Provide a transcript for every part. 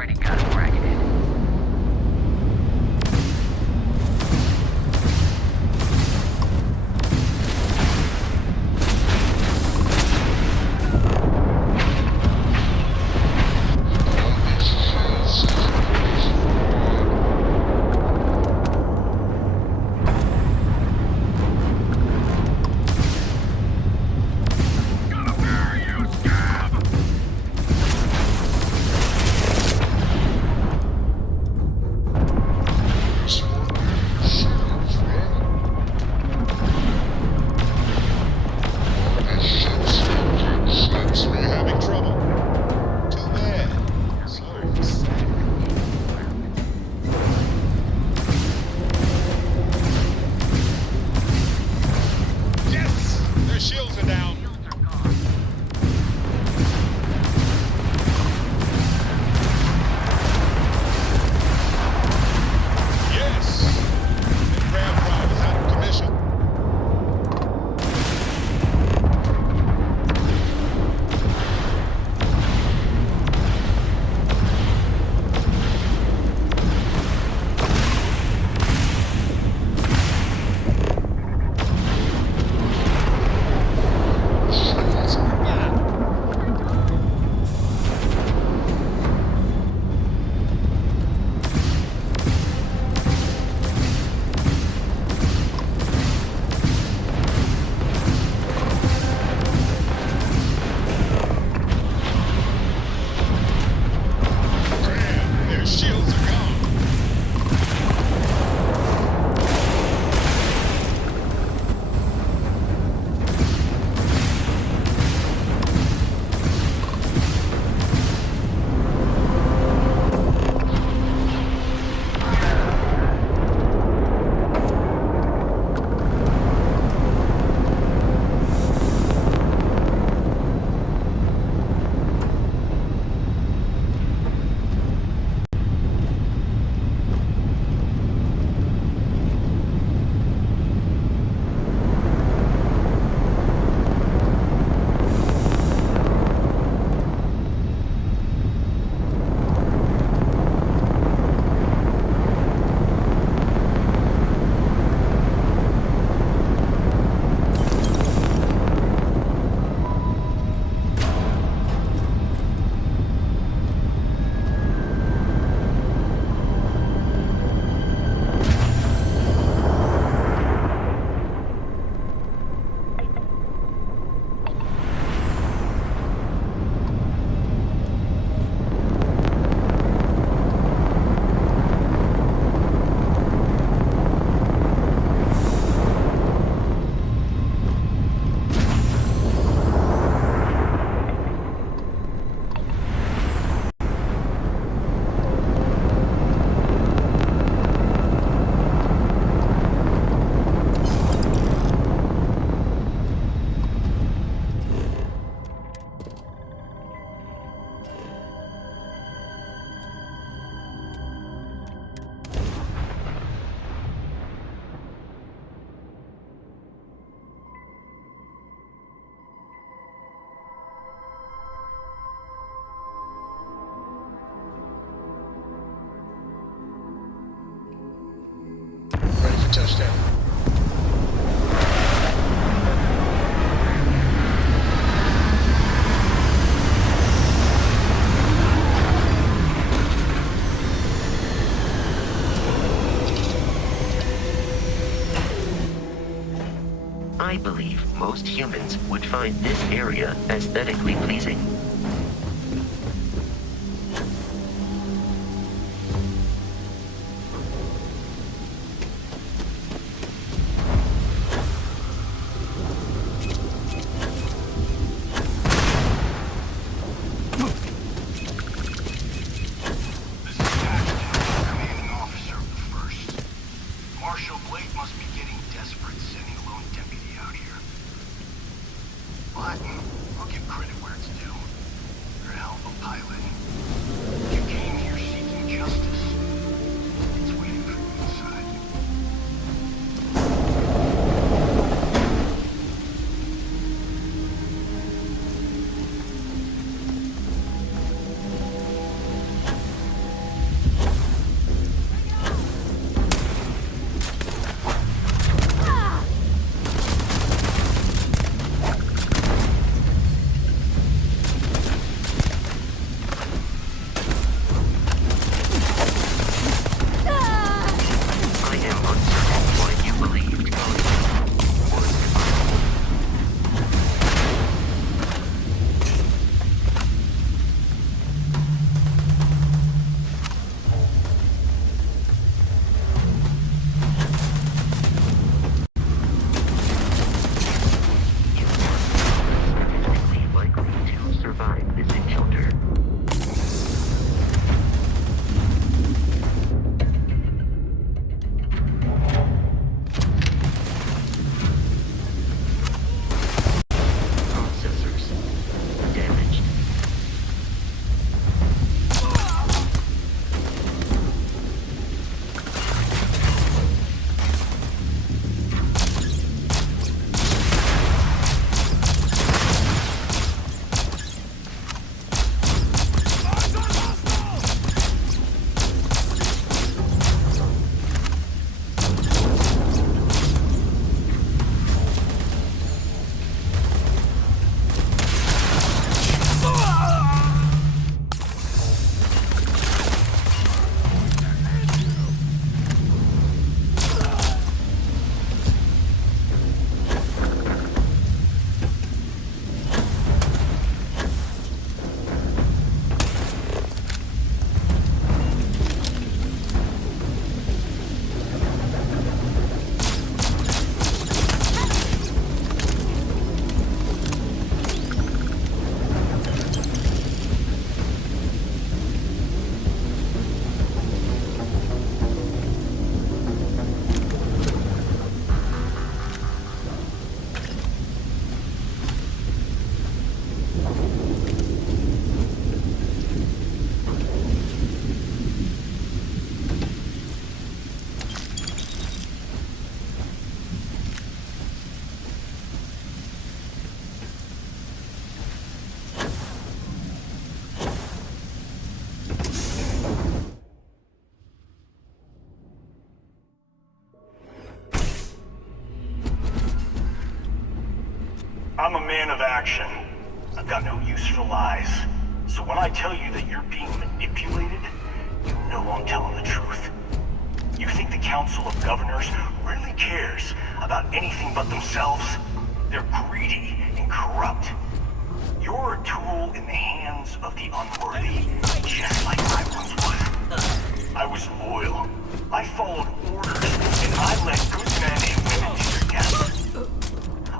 already got it bracketed. Touchdown. I believe most humans would find this area aesthetically pleasing. What? I'll give credit where it's due. man of action. I've got no use for lies. So when I tell you that you're being manipulated, you know I'm telling the truth. You think the Council of Governors really cares about anything but themselves? They're greedy and corrupt. You're a tool in the hands of the unworthy, just like I once was. I was loyal. I followed orders, and I let good men and women to their death.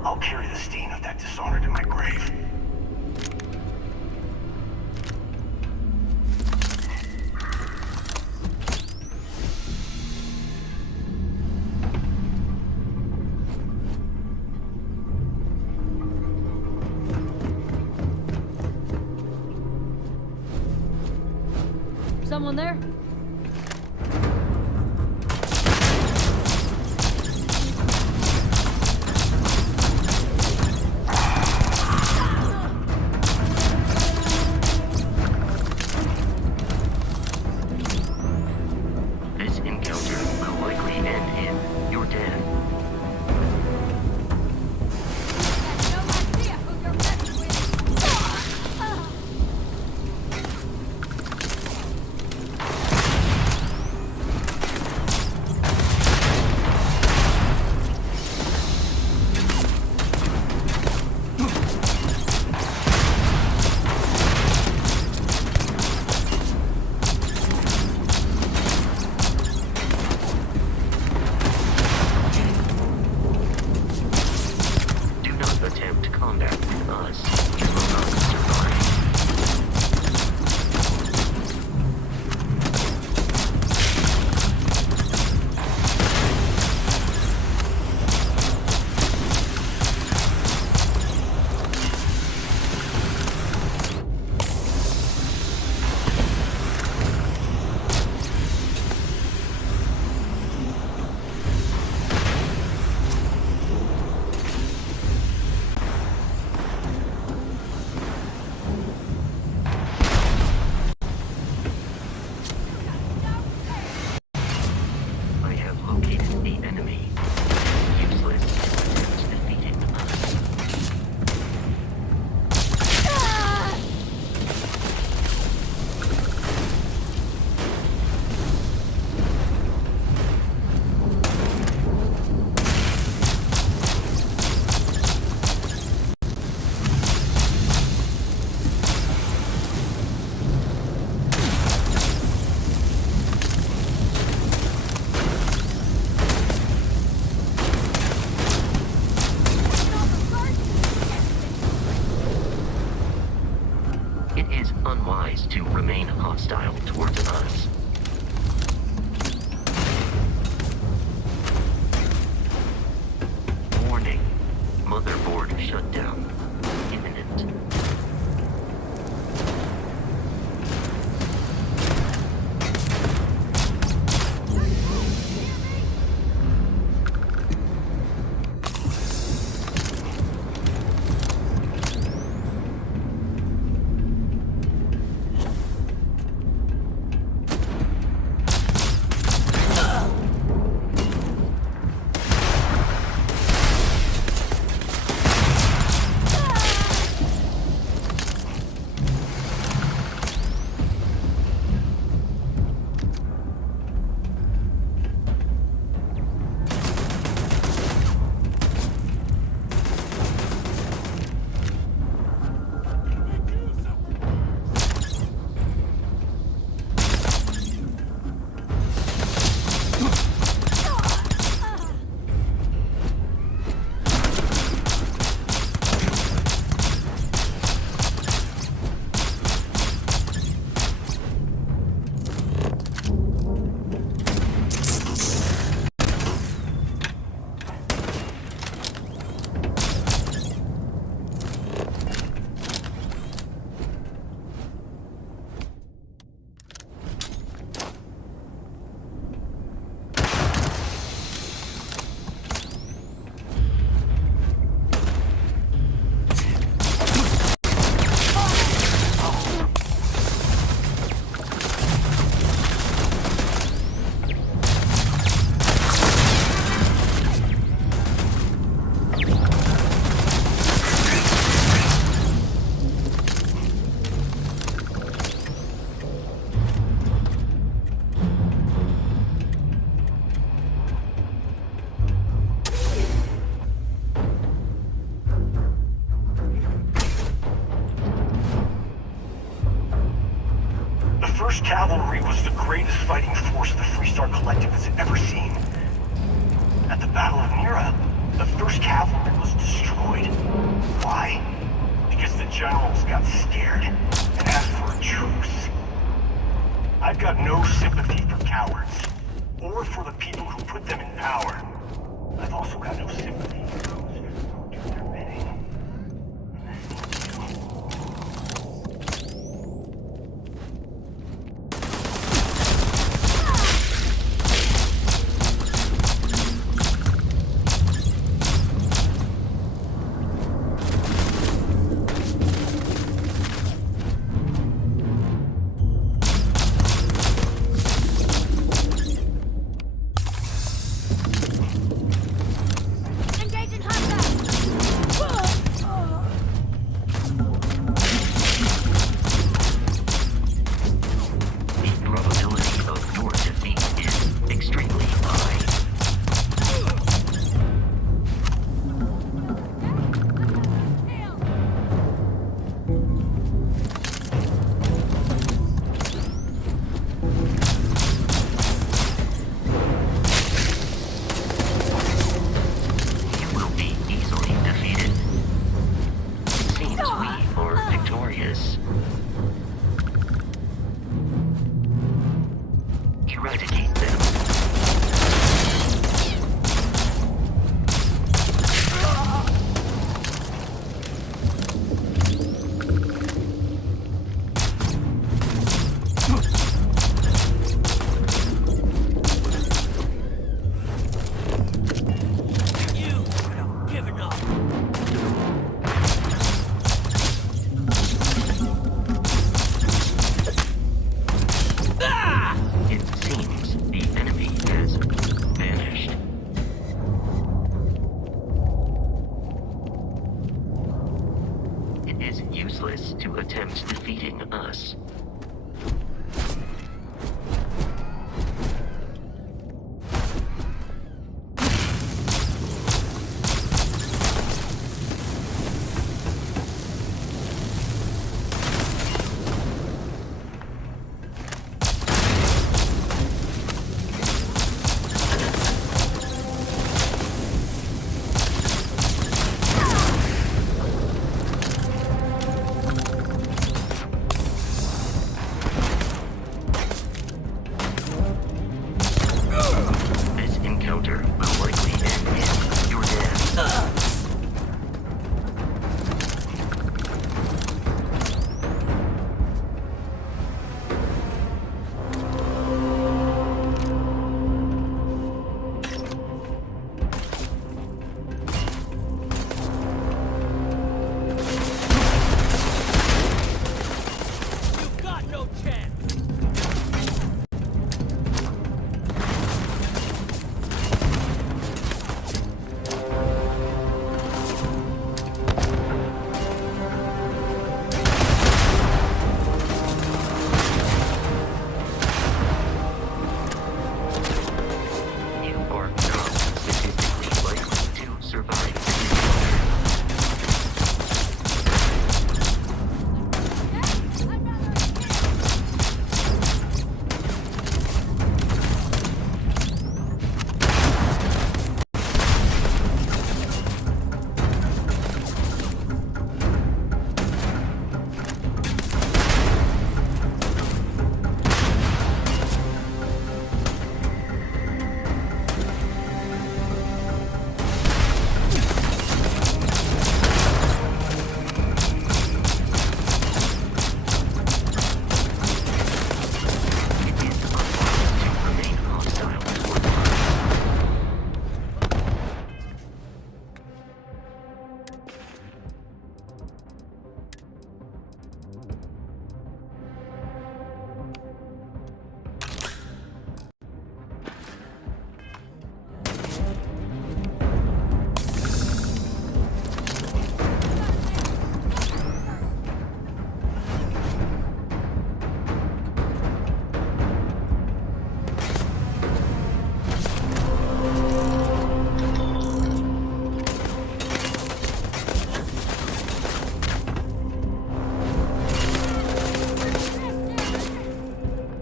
I'll carry the stain of that dishonor to my grave. Someone there? This encounter will likely end in your death. First Cavalry was the greatest fighting force the Freestar Collective has ever seen. At the Battle of Nira, the First Cavalry was destroyed. Why? Because the generals got scared and asked for a truce. I've got no sympathy for cowards, or for the people who put them in power. I've also got no sympathy for those who do their bidding. Eradicate them. It seems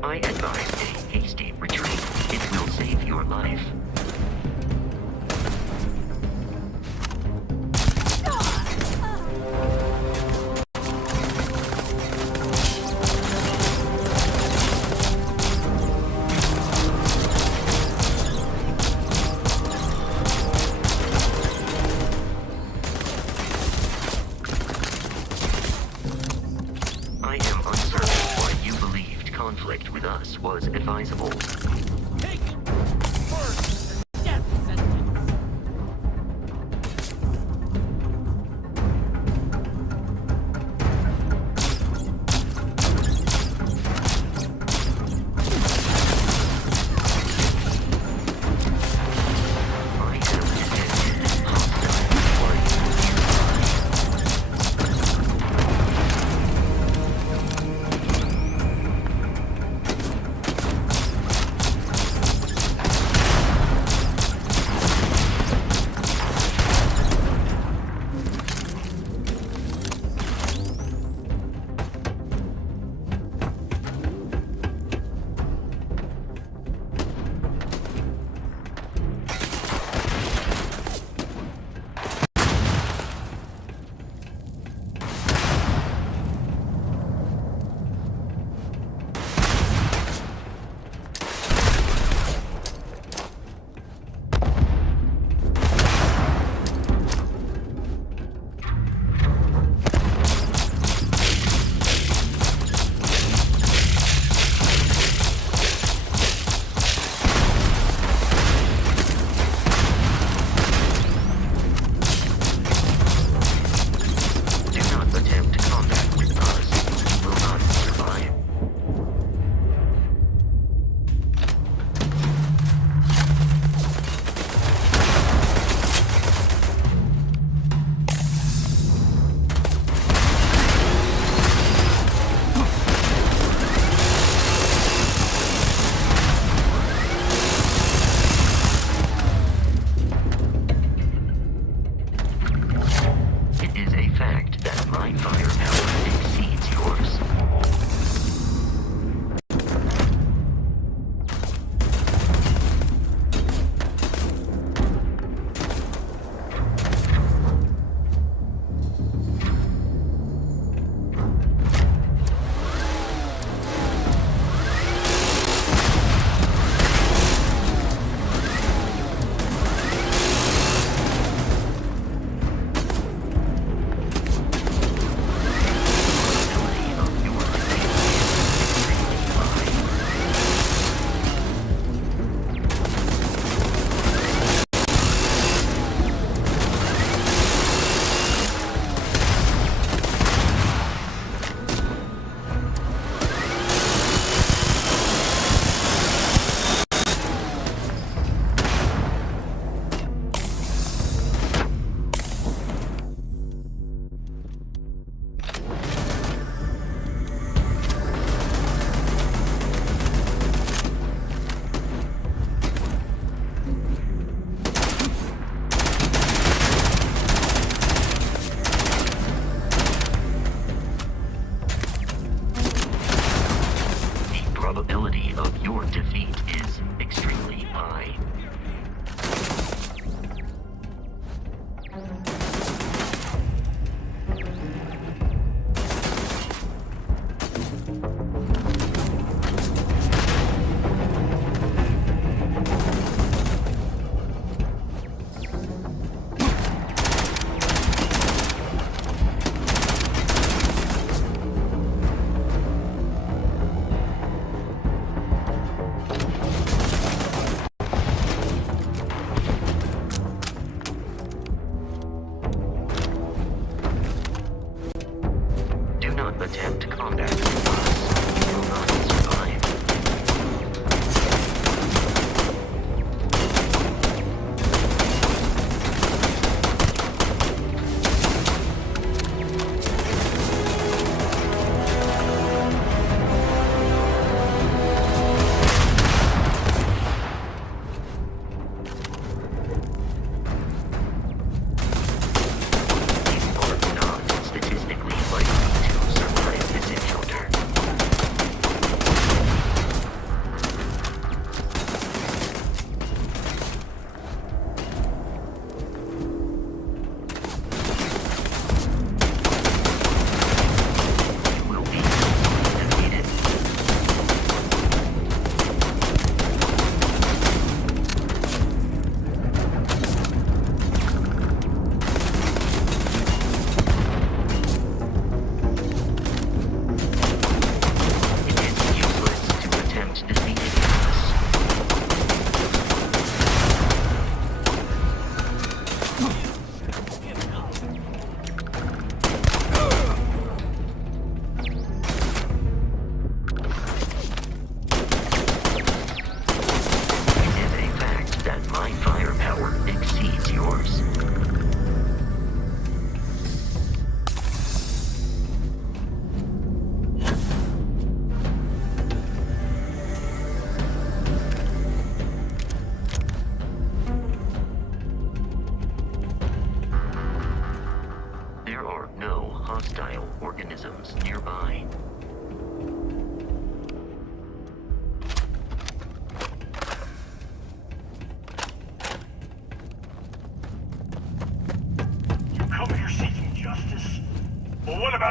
I advise a hasty retreat. It will save your life. I am uncertain why you believed conflict with us was advisable. Take it first, death sentence. I am detected hostile Do not attempt combat with us. You will not survive. It is a fact that my firepower exceeds yours. Probability of your defeat is extremely high. The probability of your defeat is extremely high.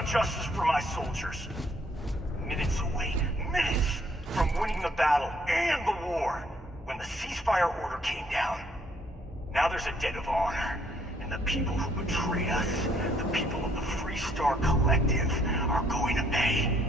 justice for my soldiers. Minutes away, minutes from winning the battle and the war, when the ceasefire order came down. Now there's a debt of honor, and the people who betrayed us, the people of the Freestar Collective, are going to pay.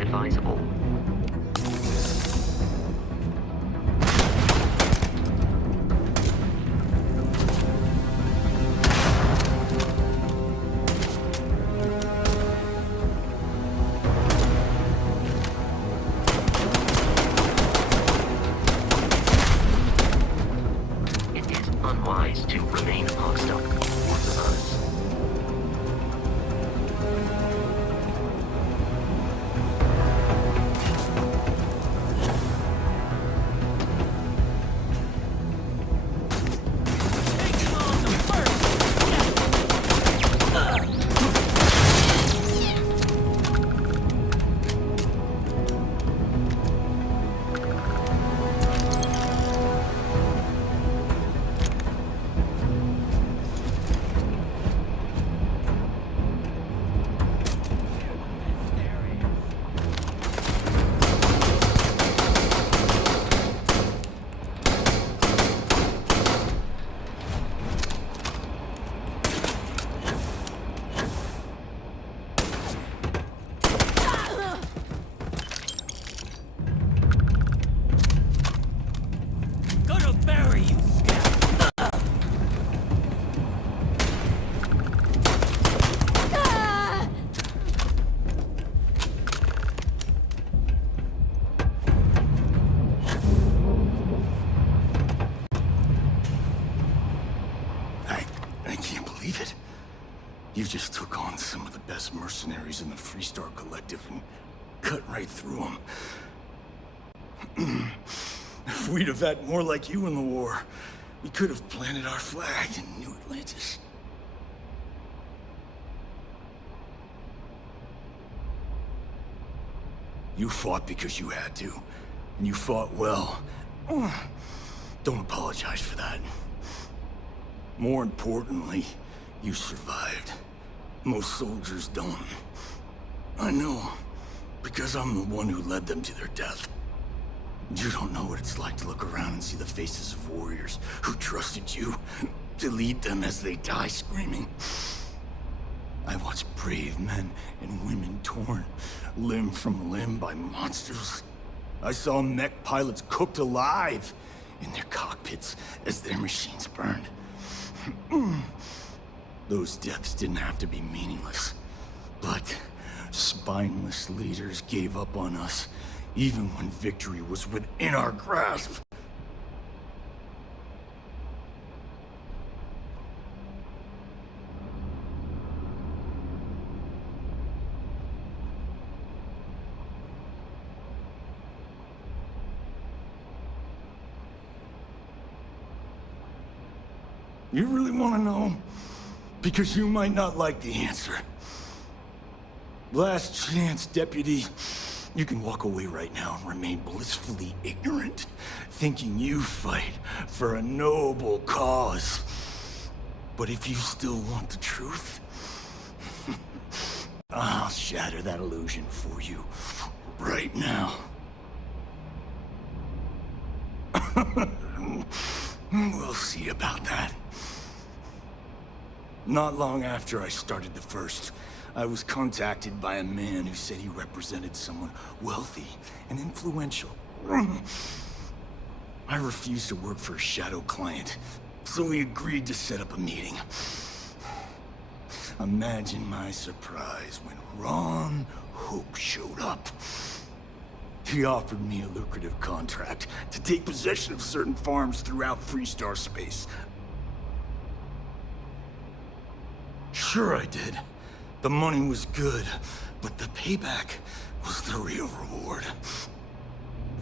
advisable. It is unwise to remain hostile towards us. I can't believe it. You just took on some of the best mercenaries in the Freestar Collective and cut right through them. If we'd have had more like you in the war, we could have planted our flag in New Atlantis. You fought because you had to, and you fought well. Don't apologize for that. More importantly, you survived. Most soldiers don't. I know, because I'm the one who led them to their death. You don't know what it's like to look around and see the faces of warriors who trusted you to lead them as they die screaming. I watched brave men and women torn limb from limb by monsters. I saw mech pilots cooked alive in their cockpits as their machines burned. Those deaths didn't have to be meaningless, but spineless leaders gave up on us even when victory was within our grasp. You really want to know? Because you might not like the answer. Last chance, Deputy. You can walk away right now and remain blissfully ignorant, thinking you fight for a noble cause. But if you still want the truth, I'll shatter that illusion for you right now. We'll see about that. Not long after I started the First, I was contacted by a man who said he represented someone wealthy and influential. I refused to work for a shadow client, so we agreed to set up a meeting. Imagine my surprise when Ron Hope showed up. He offered me a lucrative contract to take possession of certain farms throughout Freestar space. Sure I did. The money was good, but the payback was the real reward.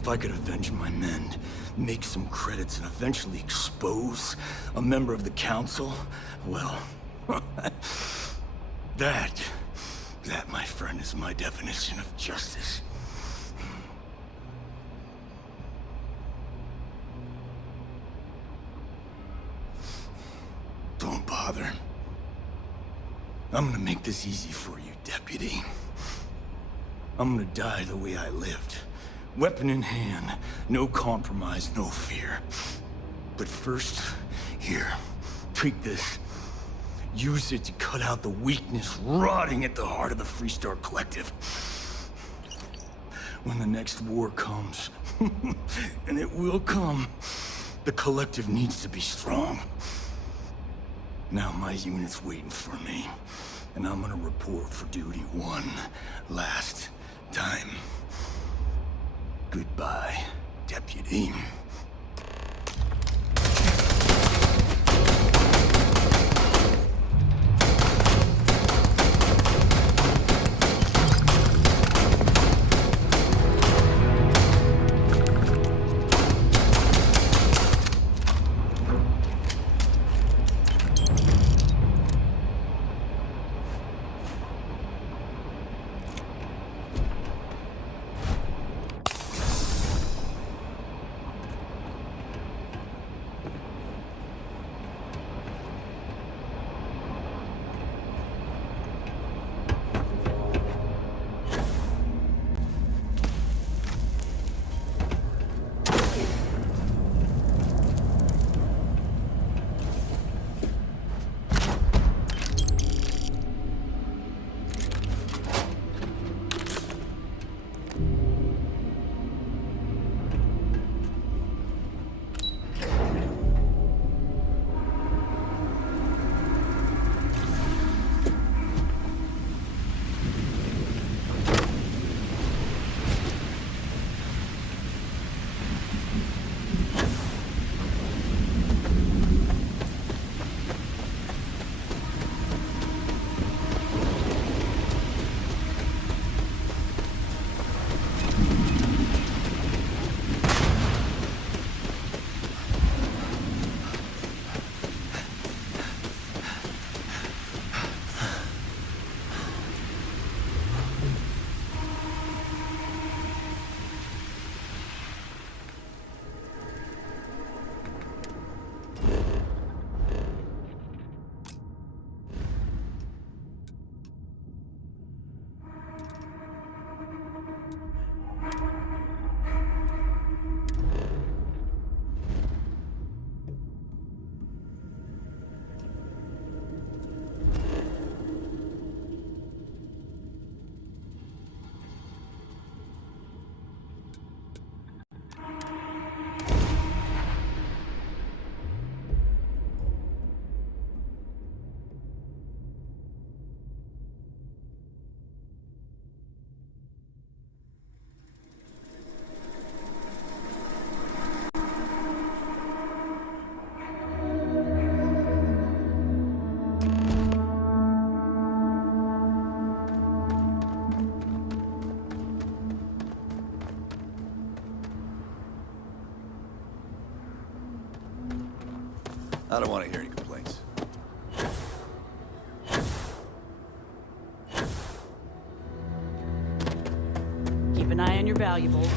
If I could avenge my men, make some credits, and eventually expose a member of the council, well, that, my friend, is my definition of justice. Don't bother. I'm gonna make this easy for you, Deputy. I'm gonna die the way I lived. Weapon in hand, no compromise, no fear. But first, here, take this. Use it to cut out the weakness rotting at the heart of the Freestar Collective. When the next war comes, and it will come, the Collective needs to be strong. Now my unit's waiting for me, and I'm gonna report for duty one last time. Goodbye, Deputy. I don't want to hear any complaints. Keep an eye on your valuables.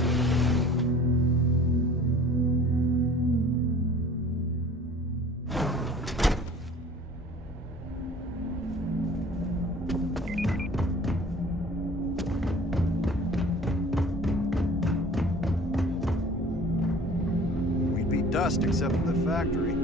We'd be dust except for the factory.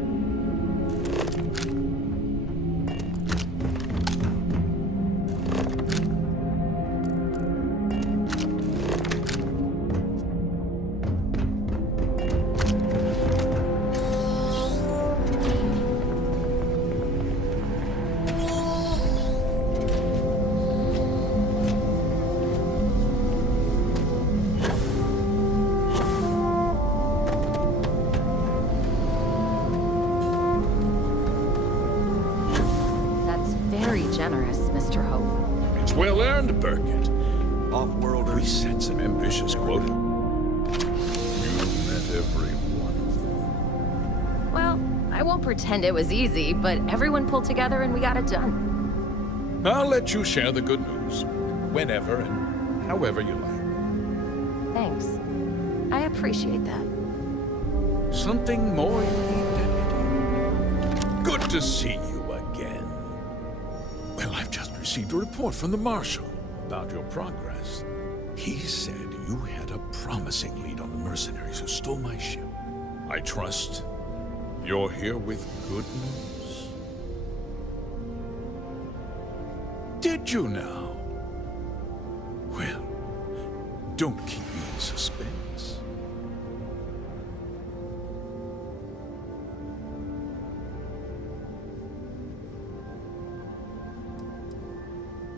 Very generous, Mr. Hope. It's well earned, Burkett. Off-worlders. We set some ambitious quota. You met every one of them. Well, I won't pretend it was easy, but everyone pulled together and we got it done. I'll let you share the good news. Whenever and however you like. Thanks. I appreciate that. Something more you need, Deputy. Good to see you again. Well, I've just received a report from the Marshal about your progress. He said you had a promising lead on the mercenaries who stole my ship. I trust you're here with good news. Did you now? Well, don't keep me in suspense.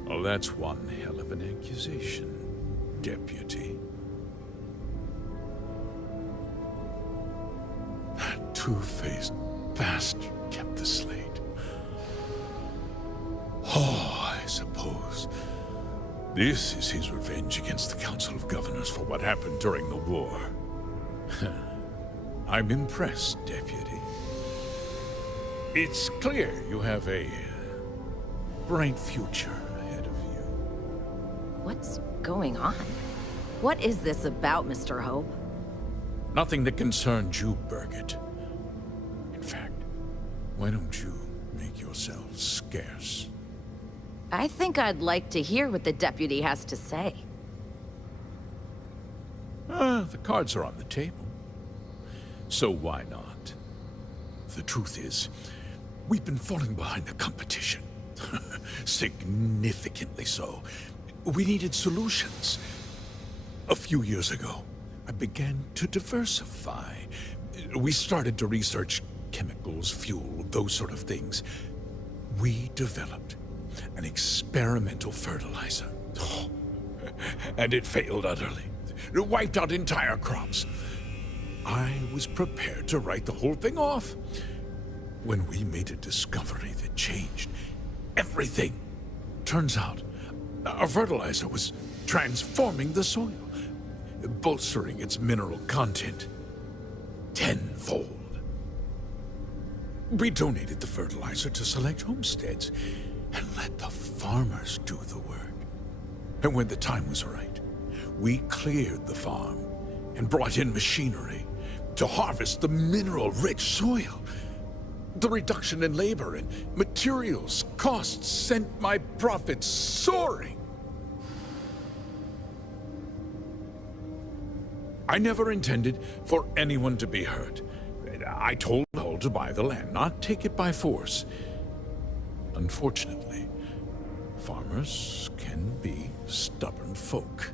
Well, that's one hell of an accusation, Deputy. That two-faced bastard kept the slate. Oh, I suppose this is his revenge against the Council of Governors for what happened during the war. I'm impressed, Deputy. It's clear you have a bright future ahead of you. What's going on? What is this about, Mr. Hope? Nothing that concerns you, Burkett. In fact, why don't you make yourself scarce? I think I'd like to hear what the deputy has to say. The cards are on the table. So why not? The truth is, we've been falling behind the competition. Significantly so. We needed solutions. A few years ago, I began to diversify. We started to research chemicals, fuel, those sort of things. We developed an experimental fertilizer. Oh, and it failed utterly. It wiped out entire crops. I was prepared to write the whole thing off when we made a discovery that changed everything. Turns out, our fertilizer was transforming the soil, bolstering its mineral content tenfold. We donated the fertilizer to select homesteads and let the farmers do the work. And when the time was right, we cleared the farm and brought in machinery to harvest the mineral-rich soil. The reduction in labor and materials costs sent my profits soaring. I never intended for anyone to be hurt. I told Hull to buy the land, not take it by force. Unfortunately, farmers can be stubborn folk.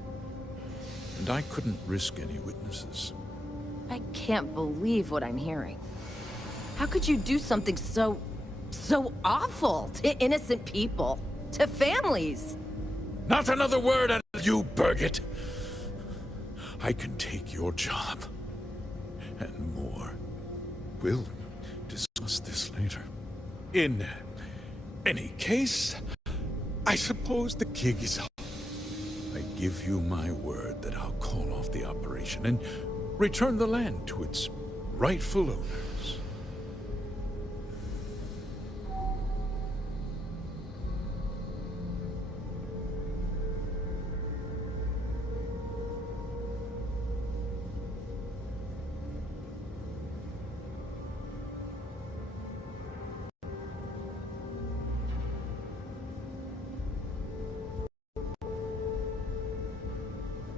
And I couldn't risk any witnesses. I can't believe what I'm hearing. How could you do something so awful to innocent people, to families? Not another word out of you, Burkett. I can take your job, and more. We'll discuss this later. In any case, I suppose the gig is up. I give you my word that I'll call off the operation and return the land to its rightful owners.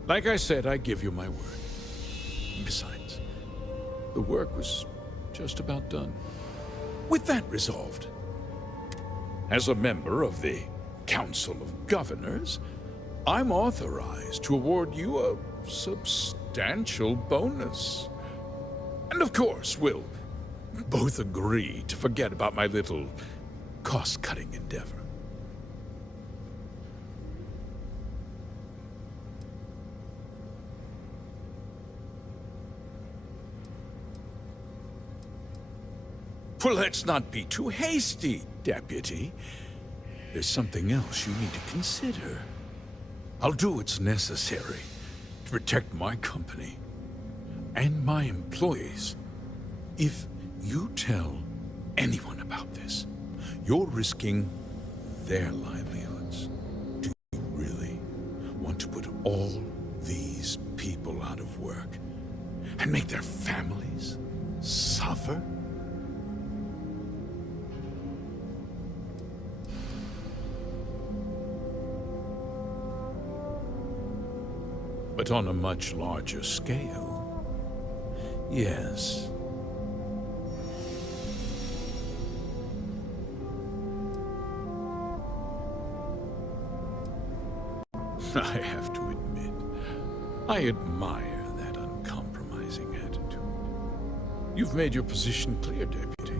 Like I said, I give you my word. Besides, the work was just about done. With that resolved, as a member of the Council of Governors, I'm authorized to award you a substantial bonus. And of course, we'll both agree to forget about my little cost-cutting endeavor. Well, let's not be too hasty, Deputy. There's something else you need to consider. I'll do what's necessary to protect my company and my employees. If you tell anyone about this, you're risking their livelihoods. Do you really want to put all these people out of work and make their families suffer? But on a much larger scale, yes. I have to admit, I admire that uncompromising attitude. You've made your position clear, Deputy.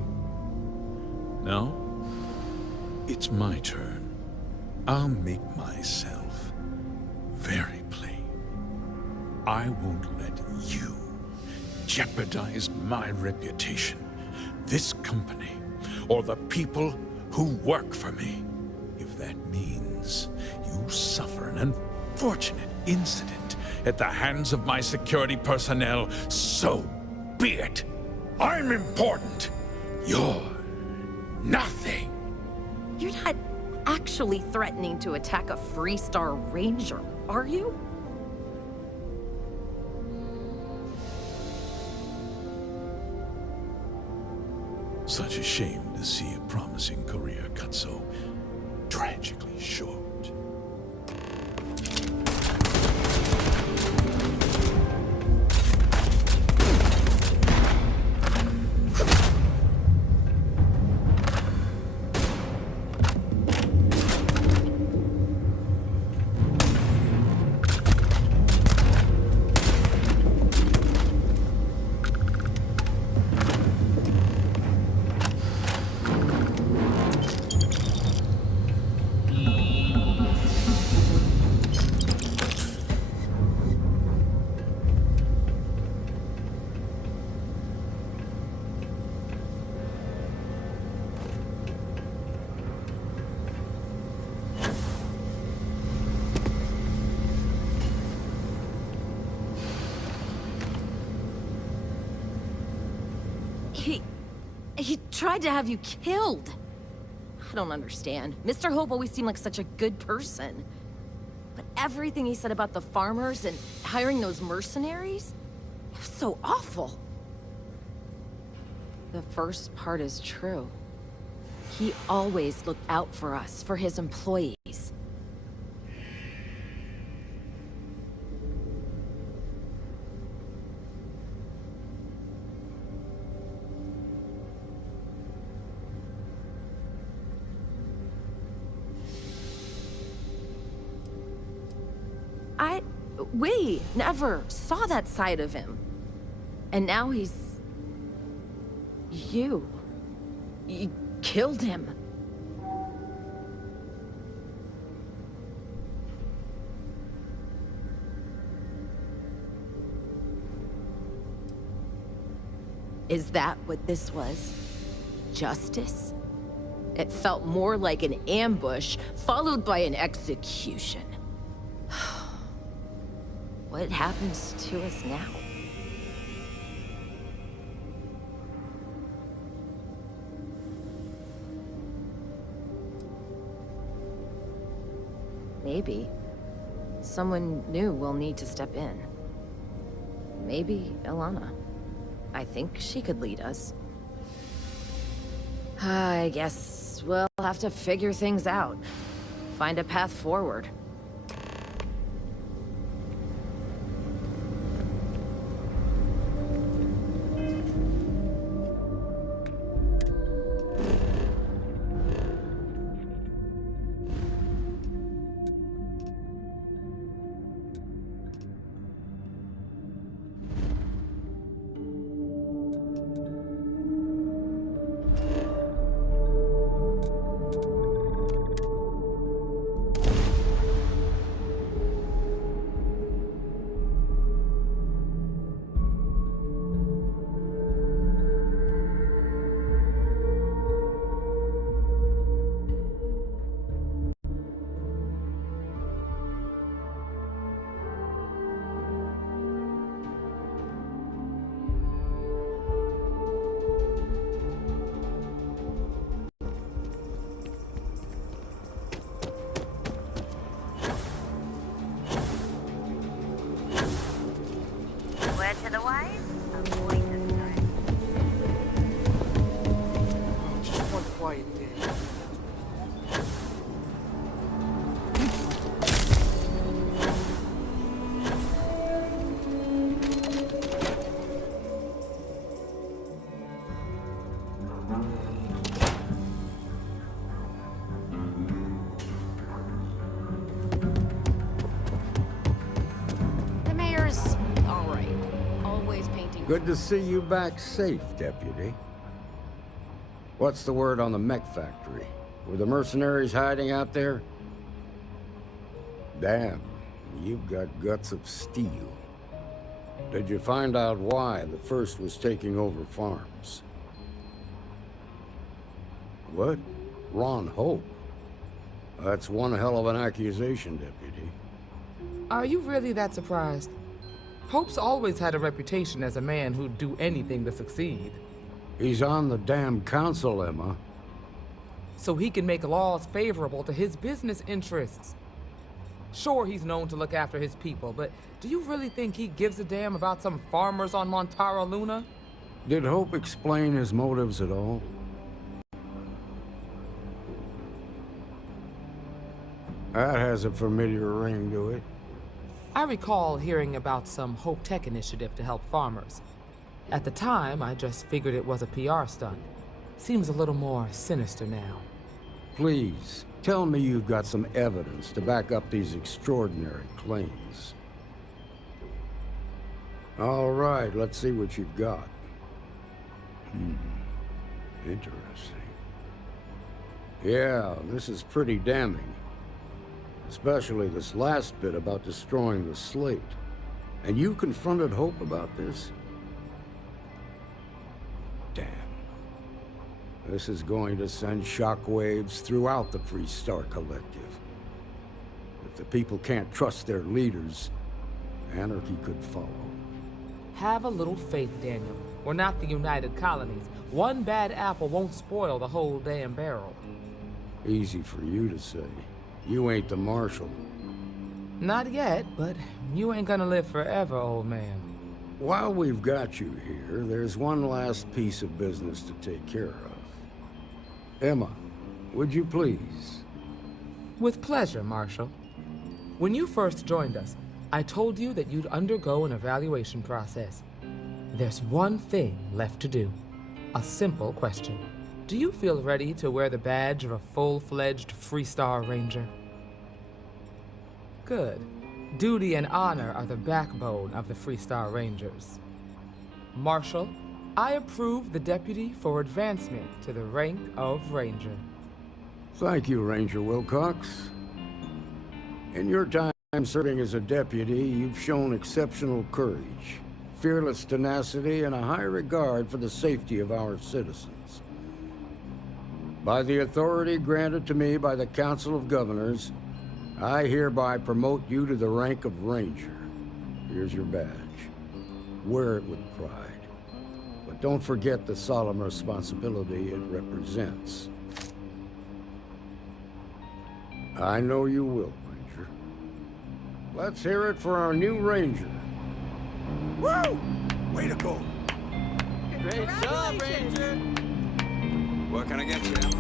Now, it's my turn. I'll make myself very plain. I won't let you jeopardize my reputation, this company, or the people who work for me. If that means you suffer an unfortunate incident at the hands of my security personnel, so be it. I'm important. You're nothing. You're not actually threatening to attack a Freestar Ranger, are you? Such a shame to see a promising career cut so tragically short. He tried to have you killed. I don't understand. Mr. Hope always seemed like such a good person. But everything he said about the farmers and hiring those mercenaries, it was so awful. The first part is true. He always looked out for us, for his employees. We never saw that side of him. And now he's... You killed him. Is that what this was? Justice? It felt more like an ambush, followed by an execution. What happens to us now? Maybe someone new will need to step in. Maybe Ilana. I think she could lead us. I guess we'll have to figure things out. Find a path forward. Good to see you back safe, Deputy. What's the word on the mech factory? Were the mercenaries hiding out there? Damn, you've got guts of steel. Did you find out why the first was taking over farms? What? Ron Hope? That's one hell of an accusation, Deputy. Are you really that surprised? Hope's always had a reputation as a man who'd do anything to succeed. He's on the damn council, Emma. So he can make laws favorable to his business interests. Sure, he's known to look after his people, but do you really think he gives a damn about some farmers on Montara Luna? Did Hope explain his motives at all? That has a familiar ring to it. I recall hearing about some Hope Tech initiative to help farmers. At the time, I just figured it was a PR stunt. Seems a little more sinister now. Please, tell me you've got some evidence to back up these extraordinary claims. All right, let's see what you've got. Interesting. Yeah, this is pretty damning. Especially this last bit about destroying the slate. And you confronted Hope about this? Damn. This is going to send shockwaves throughout the Freestar Collective. If the people can't trust their leaders, anarchy could follow. Have a little faith, Daniel. We're not the United Colonies. One bad apple won't spoil the whole damn barrel. Easy for you to say. You ain't the marshal. Not yet, but you ain't gonna live forever, old man. While we've got you here, there's one last piece of business to take care of. Emma, would you please? With pleasure, Marshal. When you first joined us, I told you that you'd undergo an evaluation process. There's one thing left to do. A simple question. Do you feel ready to wear the badge of a full-fledged Freestar Ranger? Good. Duty and honor are the backbone of the Freestar Rangers. Marshal, I approve the deputy for advancement to the rank of Ranger. Thank you, Ranger Wilcox. In your time serving as a deputy, you've shown exceptional courage, fearless tenacity, and a high regard for the safety of our citizens. By the authority granted to me by the Council of Governors, I hereby promote you to the rank of Ranger. Here's your badge. Wear it with pride. But don't forget the solemn responsibility it represents. I know you will, Ranger. Let's hear it for our new Ranger. Woo! Way to go. Great job, Ranger! What can I get you, Emma?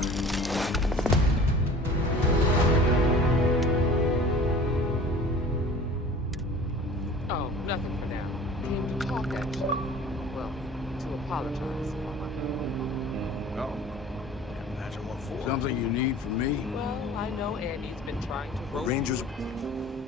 Oh, nothing for now. Came to talk, actually. Well, to apologize. Oh. Can't imagine what for. Something you need from me? Well, I know Andy's been trying to roast Rangers. you.